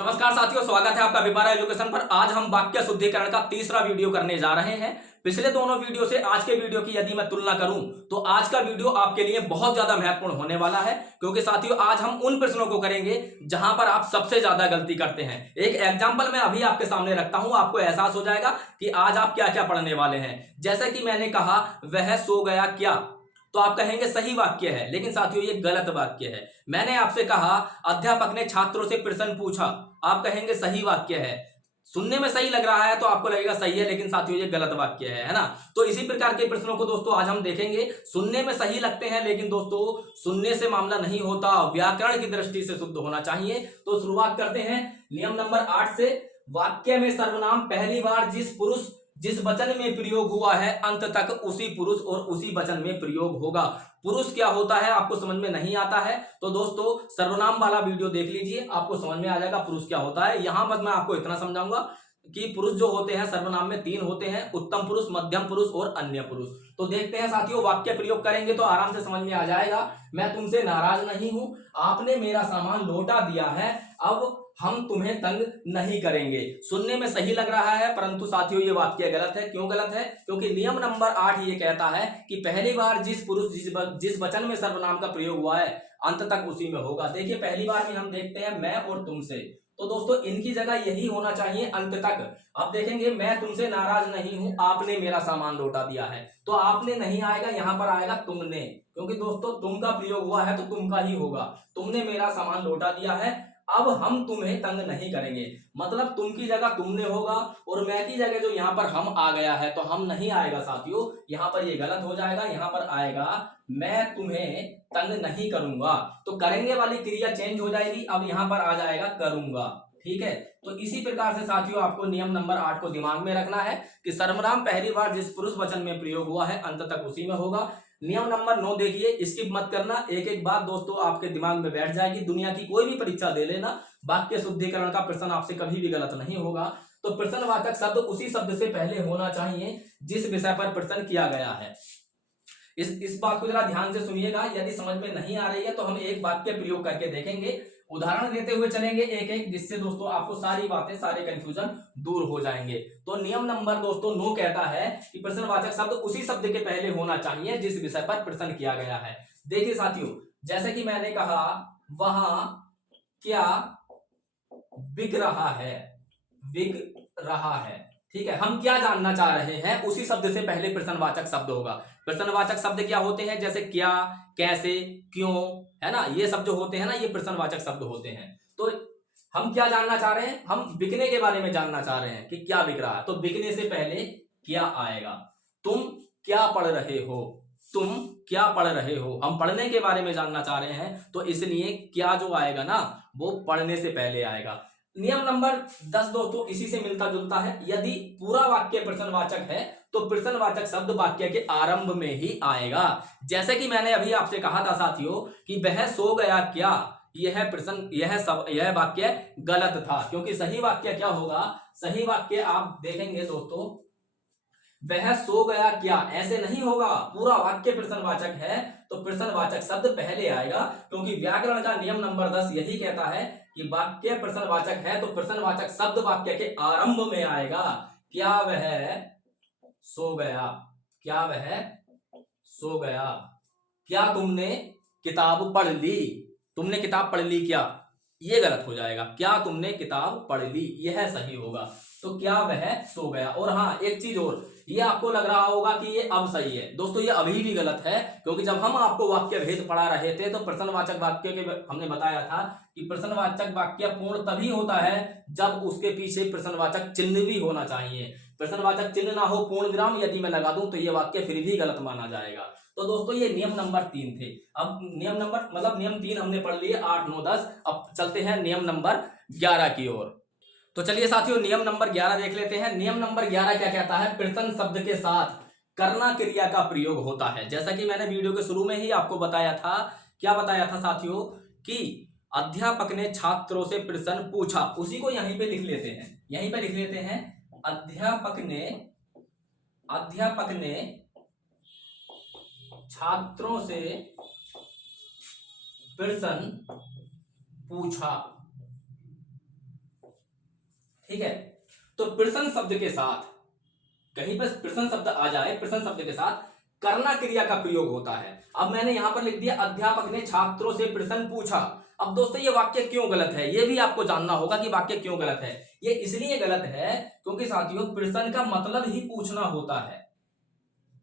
नमस्कार साथियों, स्वागत है आपका विपारा एजुकेशन पर। आज हम वाक्य शुद्धिकरण का तीसरा वीडियो करने जा रहे हैं। पिछले दोनों वीडियो से आज के वीडियो की यदि मैं तुलना करूं तो आज का वीडियो आपके लिए बहुत ज्यादा महत्वपूर्ण होने वाला है, क्योंकि साथियों आज हम उन प्रश्नों को करेंगे जहां पर आप सबसे ज्यादा गलती करते हैं। एक एग्जाम्पल मैं अभी आपके सामने रखता हूं, आपको एहसास हो जाएगा कि आज आप क्या क्या पढ़ने वाले हैं। जैसे कि मैंने कहा, वह सो गया क्या, तो आप कहेंगे सही वाक्य है, लेकिन साथियों ये गलत वाक्य है। मैंने आपसे कहा अध्यापक ने छात्रों से प्रश्न पूछा, आप कहेंगे सही वाक्य है। सुनने में सही लग रहा है तो आपको लगेगा सही है, लेकिन साथियों ये गलत वाक्य है ना। तो इसी प्रकार के प्रश्नों को दोस्तों आज हम देखेंगे। सुनने में सही लगते हैं, लेकिन दोस्तों सुनने से मामला नहीं होता, व्याकरण की दृष्टि से शुद्ध होना चाहिए। तो शुरुआत करते हैं नियम नंबर 8 से। वाक्य में सर्वनाम पहली बार जिस वचन में प्रयोग हुआ है, अंत तक उसी पुरुष और उसी वचन में प्रयोग होगा। पुरुष क्या होता है आपको समझ में नहीं आता है तो दोस्तों सर्वनाम वाला वीडियो देख लीजिए, आपको समझ में आ जाएगा पुरुष क्या होता है। यहां बस मैं आपको इतना समझाऊंगा कि पुरुष जो होते हैं सर्वनाम में 3 होते हैं, उत्तम पुरुष, मध्यम पुरुष और अन्य पुरुष। तो देखते हैं साथियों, वाक्य प्रयोग करेंगे तो आराम से समझ में आ जाएगा। मैं तुमसे नाराज नहीं हूं, आपने मेरा सामान लौटा दिया है, अब हम तुम्हें तंग नहीं करेंगे। सुनने में सही लग रहा है, परंतु साथियों ये वाक्य गलत है। क्यों गलत है? क्योंकि नियम नंबर 8 ये कहता है कि पहली बार जिस वचन में सर्वनाम का प्रयोग हुआ है, अंत तक उसी में होगा। देखिए पहली बार में हम देखते हैं मैं और तुमसे, तो दोस्तों इनकी जगह यही होना चाहिए अंत तक। अब देखेंगे मैं तुमसे नाराज नहीं हूं, आपने मेरा सामान लौटा दिया है, तो आपने नहीं आएगा, यहां पर आएगा तुमने, क्योंकि दोस्तों तुम का प्रयोग हुआ है तो तुम का ही होगा। तुमने मेरा सामान लौटा दिया है, अब हम तुम्हें तंग नहीं करेंगे। मतलब तुम की जगह तुमने होगा और मैं की जगह जो यहाँ पर हम आ गया है तो हम नहीं आएगा साथियों, यहाँ पर ये गलत हो जाएगा। यहाँ पर आएगा मैं तुम्हें तंग नहीं करूंगा, तो करेंगे वाली क्रिया चेंज हो जाएगी, अब यहाँ पर आ जाएगा करूंगा। ठीक है, तो इसी प्रकार से साथियों आपको नियम नंबर 8 को दिमाग में रखना है कि सर्वनाम पहली बार जिस पुरुष वचन में प्रयोग हुआ है, अंत तक उसी में होगा। नियम नंबर 9 देखिए, स्किप मत करना, एक एक बात दोस्तों आपके दिमाग में बैठ जाएगी। दुनिया की कोई भी परीक्षा दे लेना, वाक्य शुद्धिकरण का प्रश्न आपसे कभी भी गलत नहीं होगा। तो प्रश्नवाचक शब्द उसी शब्द से पहले होना चाहिए जिस विषय पर प्रश्न किया गया है। इस बात को जरा ध्यान से सुनिएगा। यदि समझ में नहीं आ रही है तो हम एक वाक्य प्रयोग करके देखेंगे, उदाहरण देते हुए चलेंगे एक एक, जिससे दोस्तों आपको सारी बातें, सारे कंफ्यूजन दूर हो जाएंगे। तो नियम नंबर दोस्तों 9 कहता है कि प्रश्नवाचक शब्द उसी शब्द के पहले होना चाहिए जिस विषय पर प्रश्न किया गया है। देखिए साथियों, जैसे कि मैंने कहा वहां क्या बिक रहा है, बिक रहा है। ठीक है, हम क्या जानना चाह रहे हैं, उसी शब्द से पहले प्रश्नवाचक शब्द होगा। प्रश्नवाचक शब्द क्या होते हैं? जैसे क्या, कैसे, क्यों, है ना, ये सब जो होते हैं ना, ये प्रश्नवाचक शब्द होते हैं। तो हम क्या जानना चाह रहे हैं? हम बिकने के बारे में जानना चाह रहे हैं कि क्या बिक रहा है, तो बिकने से पहले क्या आएगा। तुम क्या पढ़ रहे हो, तुम क्या पढ़ रहे हो, हम पढ़ने के बारे में जानना चाह रहे हैं, तो इसलिए क्या जो आएगा ना वो पढ़ने से पहले आएगा। नियम नंबर 10 दोस्तों इसी से मिलता जुलता है। यदि पूरा वाक्य प्रश्नवाचक है तो प्रश्नवाचक शब्द वाक्य के आरंभ में ही आएगा। जैसे कि मैंने अभी आपसे कहा था साथियों कि वह सो गया क्या, यह वाक्य गलत था, क्योंकि सही वाक्य क्या होगा? सही वाक्य आप देखेंगे दोस्तों, वह सो गया क्या, ऐसे नहीं होगा। पूरा वाक्य प्रश्नवाचक है तो प्रश्नवाचक शब्द पहले आएगा, क्योंकि व्याकरण का नियम नंबर 10 यही कहता है कि वाक्य प्रश्नवाचक है तो प्रश्नवाचक शब्द वाक्य के आरंभ में आएगा। क्या वह सो गया, क्या वह सो गया, क्या तुमने किताब पढ़ ली, तुमने किताब पढ़ ली क्या, ये गलत हो जाएगा। क्या तुमने किताब पढ़ ली, यह सही होगा। तो क्या वह सो गया। और हाँ एक चीज और, ये आपको लग रहा होगा कि ये अब सही है, दोस्तों ये अभी भी गलत है, क्योंकि जब हम आपको वाक्य भेद पढ़ा रहे थे तो प्रश्नवाचक वाक्य के हमने बताया था कि प्रश्नवाचक वाक्य पूर्ण तभी होता है जब उसके पीछे प्रश्नवाचक चिन्ह भी होना चाहिए। प्रश्नवाचक चिन्ह ना हो, पूर्ण विराम यदि मैं लगा दूं तो ये वाक्य फिर भी गलत माना जाएगा। तो दोस्तों ये नियम नंबर 3 थे। अब नियम 3 हमने पढ़ लिए, 8, 9, 10। अब चलते हैं नियम नंबर 11 की ओर। तो चलिए साथियों नियम नंबर 11 देख लेते हैं। नियम नंबर 11 क्या कहता है? प्रश्न शब्द के साथ करना क्रिया का प्रयोग होता है। जैसा कि मैंने वीडियो के शुरू में ही आपको बताया था, क्या बताया था साथियों, कि अध्यापक ने छात्रों से प्रश्न पूछा। उसी को यहीं पे लिख लेते हैं, यहीं पे लिख लेते हैं। अध्यापक ने छात्रों से प्रश्न पूछा। ठीक है। तो प्रश्न शब्द के साथ कहीं पर प्रश्न शब्द आ जाए, प्रश्न शब्द के साथ करना क्रिया का प्रयोग होता है। अब मैंने यहां पर लिख दिया अध्यापक ने छात्रों से प्रश्न पूछा। अब दोस्तों ये वाक्य क्यों गलत है, ये भी आपको जानना होगा कि वाक्य क्यों गलत है। ये इसलिए गलत है क्योंकि साथियों प्रश्न का मतलब ही पूछना होता है।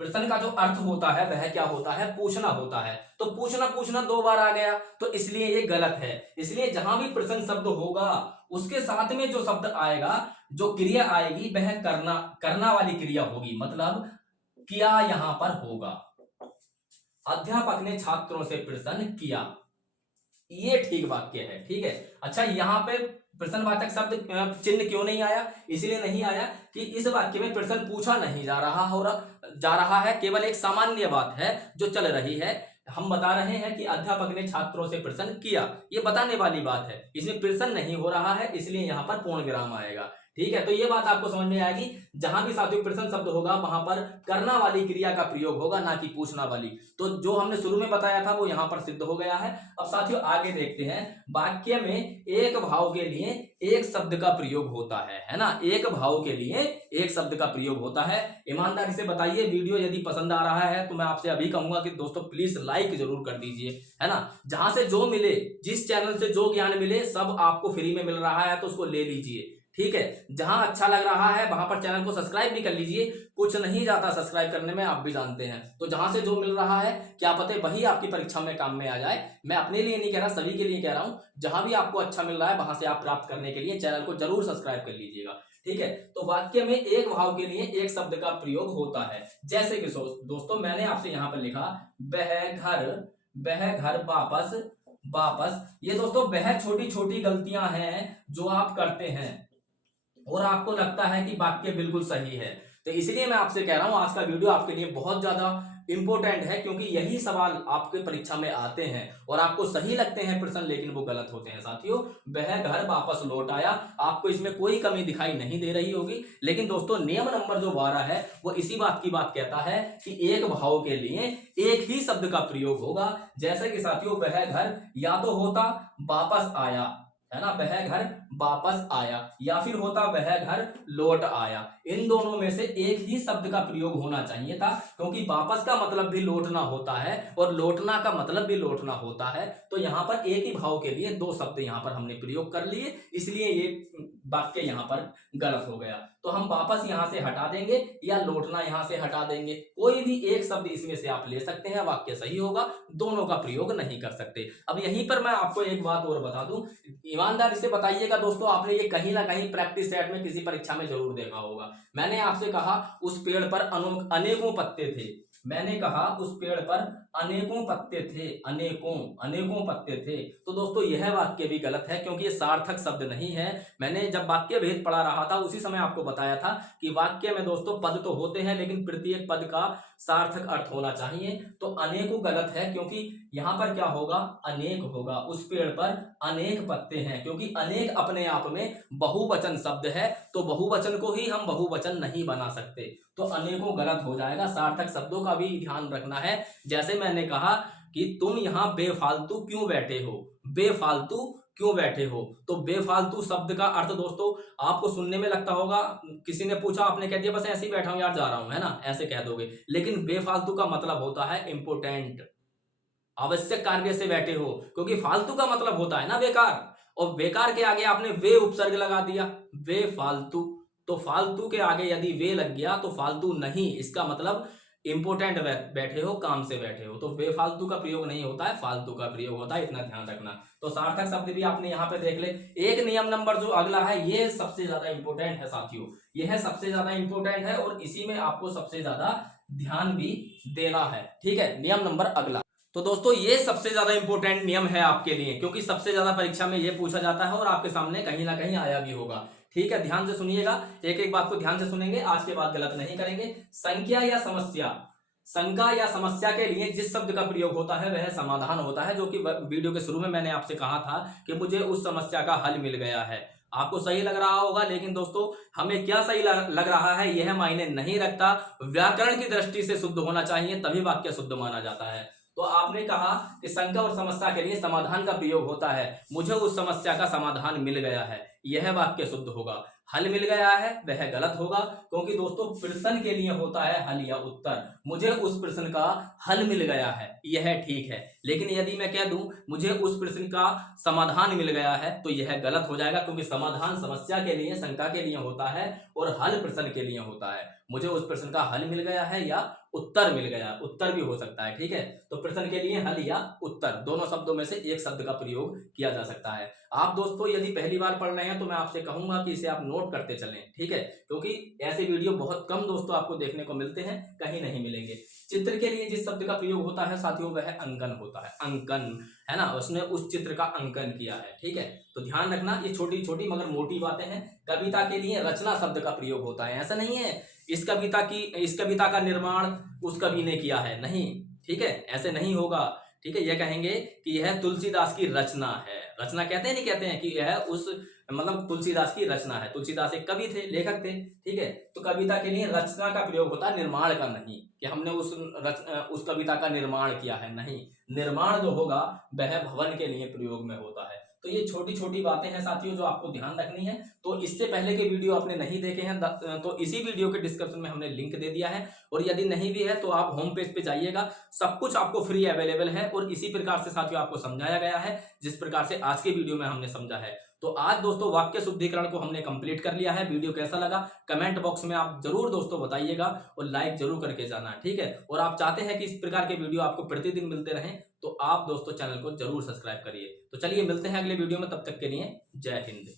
प्रश्न का जो अर्थ होता है वह क्या होता है, पूछना होता है। तो पूछना पूछना दो बार आ गया तो इसलिए ये गलत है। इसलिए जहां भी प्रश्न शब्द होगा उसके साथ में जो शब्द आएगा, जो क्रिया आएगी वह करना वाली क्रिया होगी, मतलब किया यहां पर होगा। अध्यापक ने छात्रों से प्रश्न किया, ये ठीक वाक्य है। ठीक है। अच्छा, यहां पे प्रश्नवाचक शब्द चिन्ह क्यों नहीं आया, इसलिए नहीं आया कि इस वाक्य में प्रश्न पूछा नहीं जा रहा है, केवल एक सामान्य बात है जो चल रही है। हम बता रहे हैं कि अध्यापक ने छात्रों से प्रश्न किया, ये बताने वाली बात है। इसमें प्रश्न नहीं हो रहा है, इसलिए यहां पर पूर्ण विराम आएगा। ठीक है। तो ये बात आपको समझ में आएगी, जहां भी साथियों प्रश्न शब्द होगा वहां पर करना वाली क्रिया का प्रयोग होगा, ना कि पूछना वाली। तो जो हमने शुरू में बताया था वो यहां पर सिद्ध हो गया है। अब साथियों आगे देखते हैं, वाक्य में एक भाव के लिए एक शब्द का प्रयोग होता है ना। एक भाव के लिए एक शब्द का प्रयोग होता है। ईमानदारी से बताइए, वीडियो यदि पसंद आ रहा है तो मैं आपसे अभी कहूंगा कि दोस्तों प्लीज लाइक जरूर कर दीजिए, है ना। जहां से जो मिले, जिस चैनल से जो ज्ञान मिले, सब आपको फ्री में मिल रहा है तो उसको ले लीजिए। ठीक है। जहां अच्छा लग रहा है वहां पर चैनल को सब्सक्राइब भी कर लीजिए, कुछ नहीं जाता सब्सक्राइब करने में, आप भी जानते हैं। तो जहां से जो मिल रहा है क्या पता वही आपकी परीक्षा में काम में आ जाए। मैं अपने लिए नहीं कह रहा, सभी के लिए कह रहा हूं। जहां भी आपको अच्छा मिल रहा है वहां से आप प्राप्त करने के लिए चैनल को जरूर सब्सक्राइब कर लीजिएगा। ठीक है। तो वाक्य में एक भाव के लिए एक शब्द का प्रयोग होता है। जैसे कि दोस्तों मैंने आपसे यहां पर लिखा वह घर वापस। ये दोस्तों वह छोटी छोटी गलतियां हैं जो आप करते हैं और आपको लगता है कि वाक्य बिल्कुल सही है। तो इसलिए मैं आपसे कह रहा हूं आज का वीडियो आपके लिए बहुत ज्यादा इंपॉर्टेंट है, क्योंकि यही सवाल आपके परीक्षा में आते हैं और आपको सही लगते हैं प्रश्न, लेकिन वो गलत होते हैं। साथियों वह घर वापस लौट आया, आपको इसमें कोई कमी दिखाई नहीं दे रही होगी, लेकिन दोस्तों नियम नंबर जो 12 है वो इसी बात की बात कहता है कि एक भाव के लिए एक ही शब्द का प्रयोग होगा। जैसे कि साथियों वह घर या तो होता वापस आया, है ना, वह घर वापस आया, या फिर होता वह घर लौट आया। इन दोनों में से एक ही शब्द का प्रयोग होना चाहिए था, क्योंकि वापस का मतलब भी लौटना होता है और लौटना का मतलब भी लौटना होता है। तो यहां पर एक ही भाव के लिए दो शब्द यहां पर हमने प्रयोग कर लिए, इसलिए ये वाक्य यहां पर गलत हो गया। तो हम वापस यहां से हटा देंगे या लौटना यहां से हटा देंगे, कोई भी एक शब्द इसमें से आप ले सकते हैं, वाक्य सही होगा। दोनों का प्रयोग नहीं कर सकते। अब यहीं पर मैं आपको एक बात और बता दूं, ईमानदारी से बताइएगा दोस्तों, आपने ये कहीं ना कहीं प्रैक्टिस सेट में किसी परीक्षा में जरूर देखा होगा। मैंने आपसे कहा उस पेड़ पर अनेकों पत्ते थे, मैंने कहा उस पेड़ पर अनेकों पत्ते थे, अनेकों पत्ते थे। तो दोस्तों यह वाक्य भी गलत है, क्योंकि ये सार्थक शब्द नहीं है। मैंने जब वाक्य भेद पढ़ा रहा था उसी समय आपको बताया था कि वाक्य में दोस्तों पद तो होते हैं, लेकिन प्रत्येक पद का सार्थक अर्थ होना चाहिए। तो अनेकों गलत है, क्योंकि यहां पर क्या होगा, अनेक होगा। उस पेड़ पर अनेक पत्ते हैं, क्योंकि अनेक अपने आप में बहुवचन शब्द है, तो बहुवचन को ही हम बहुवचन नहीं बना सकते। तो अनेकों गलत हो जाएगा। सार्थक शब्दों का भी ध्यान रखना है। जैसे मैंने कहा कि तुम यहां बेफालतू क्यों बैठे हो, बेफालतू क्यों बैठे हो। तो बेफालतू शब्द का अर्थ दोस्तों आपको सुनने में लगता होगा, किसी ने पूछा आपने कह दिया बस ऐसे ही बैठा हूं यार, जा रहा हूं, है ना, ऐसे कह दोगे। लेकिन बेफालतू का मतलब होता है इंपोर्टेंट, आवश्यक कार्य से बैठे हो, क्योंकि फालतू का मतलब होता है ना बेकार, और बेकार के आगे आपने वे उपसर्ग लगा दिया, वे फालतू। तो फालतू के आगे यदि वे लग गया तो फालतू नहीं, इसका मतलब इंपोर्टेंट बैठे हो, काम से बैठे हो। तो बेफालतू का प्रयोग नहीं होता है, फालतू का प्रयोग होता है, इतना ध्यान रखना। तो सार्थक शब्द भी आपने यहाँ पे देख ले। एक नियम नंबर जो अगला है ये सबसे ज्यादा इंपोर्टेंट है साथियों, यह सबसे ज्यादा इंपोर्टेंट है और इसी में आपको सबसे ज्यादा ध्यान भी देना है। ठीक है। नियम नंबर अगला, तो दोस्तों ये सबसे ज्यादा इंपॉर्टेंट नियम है आपके लिए, क्योंकि सबसे ज्यादा परीक्षा में ये पूछा जाता है और आपके सामने कहीं ना कहीं आया भी होगा। ठीक है। ध्यान से सुनिएगा, एक एक बात को ध्यान से सुनेंगे, आज के बाद गलत नहीं करेंगे। संख्या या समस्या, शंका या समस्या के लिए जिस शब्द का प्रयोग होता है वह समाधान होता है, जो कि वीडियो के शुरू में मैंने आपसे कहा था कि मुझे उस समस्या का हल मिल गया है। आपको सही लग रहा होगा, लेकिन दोस्तों हमें क्या सही लग रहा है यह मायने नहीं रखता। व्याकरण की दृष्टि से शुद्ध होना चाहिए, तभी वाक्य शुद्ध माना जाता है। तो आपने कहा कि शंका और समस्या के लिए समाधान का प्रयोग होता है, मुझे उस समस्या का समाधान मिल गया है, यह वाक्य शुद्ध होगा। हल मिल गया है वह गलत होगा, क्योंकि दोस्तों प्रश्न के लिए होता है हल या उत्तर। मुझे उस प्रश्न का हल मिल गया है यह ठीक है, लेकिन यदि मैं कह दूं मुझे उस प्रश्न का समाधान मिल गया है तो यह गलत हो जाएगा, क्योंकि समाधान समस्या के लिए, शंका के लिए होता है और हल प्रश्न के लिए होता है। मुझे उस प्रश्न का हल मिल गया है या उत्तर मिल गया, उत्तर भी हो सकता है, ठीक है। तो प्रश्न के लिए हल या उत्तर दोनों शब्दों में से एक शब्द का प्रयोग किया जा सकता है। आप दोस्तों यदि पहली बार पढ़ रहे हैं तो मैं आपसे कहूंगा कि इसे आप नोट करते चलें, ठीक है, क्योंकि ऐसे वीडियो बहुत कम दोस्तों आपको देखने को मिलते हैं, कहीं नहीं मिलेंगे। चित्र के लिए जिस शब्द का प्रयोग होता है साथियों वह अंकन होता है, अंकन, है ना, उसने उस चित्र का अंकन किया है, ठीक है। तो ध्यान रखना, ये छोटी छोटी मगर मोटी बातें हैं। कविता के लिए रचना शब्द का प्रयोग होता है, ऐसा नहीं है इस कविता का निर्माण उस कवि ने किया है, नहीं, ठीक है, ऐसे नहीं होगा, ठीक है। यह कहेंगे कि यह तुलसीदास की रचना है। रचना कहते हैं, नहीं कहते हैं कि यह उस मतलब तुलसीदास की रचना है। तुलसीदास एक कवि थे, लेखक थे, ठीक है। तो कविता के लिए रचना का प्रयोग होता है, निर्माण का नहीं, कि हमने उस कविता का निर्माण किया है, नहीं। निर्माण जो होगा वह भवन के लिए प्रयोग में होता है। तो ये छोटी छोटी बातें हैं साथियों जो आपको ध्यान रखनी है। तो इससे पहले के वीडियो आपने नहीं देखे हैं तो इसी वीडियो के डिस्क्रिप्शन में हमने लिंक दे दिया है, और यदि नहीं भी है तो आप होम पेज पे जाइएगा, सब कुछ आपको फ्री अवेलेबल है। और इसी प्रकार से साथियों आपको समझाया गया है जिस प्रकार से आज के वीडियो में हमने समझा है। तो आज दोस्तों वाक्य शुद्धिकरण को हमने कंप्लीट कर लिया है। वीडियो कैसा लगा कमेंट बॉक्स में आप जरूर दोस्तों बताइएगा, और लाइक जरूर करके जाना, ठीक है। और आप चाहते हैं कि इस प्रकार के वीडियो आपको प्रतिदिन मिलते रहें तो आप दोस्तों चैनल को जरूर सब्सक्राइब करिए। तो चलिए मिलते हैं अगले वीडियो में, तब तक के लिए जय हिंद।